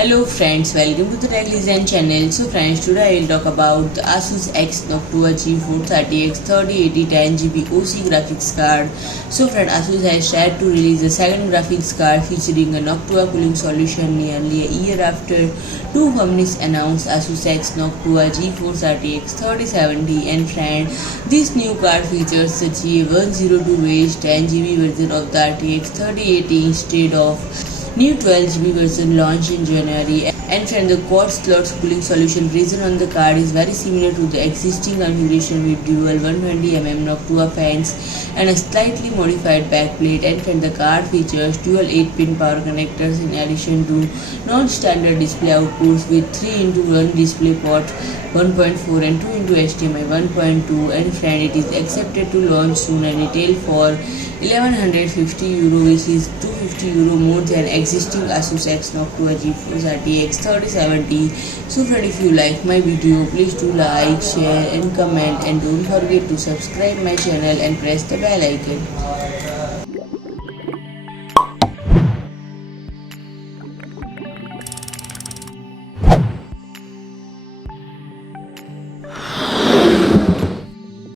Hello friends, welcome to the Tech Design channel. So friends, today I will talk about the Asus X Noctua GeForce RTX 3080 10GB OC graphics card. So friends, Asus has shared to release the second graphics card featuring a Noctua cooling solution nearly a year after two companies announced Asus X Noctua GeForce RTX 3070. And friends, this new card features the G102H 10GB version of the RTX 3080 instead of new 12GB version launched in January. And friend, the quad slot cooling solution present on the card is very similar to the existing configuration with dual 120mm Noctua fans and a slightly modified backplate. And friend, the card features dual 8-pin power connectors in addition to non-standard display outputs with 3x1 DisplayPort 1.4 and 2x HDMI 1.2. And friend, it is accepted to launch soon and retail for €1150, which is €250 more than existing Asus X Noctua GeForce RTX 3070. So friend, if you like my video, please do like, share and comment, and don't forget to subscribe my channel and press the bell icon.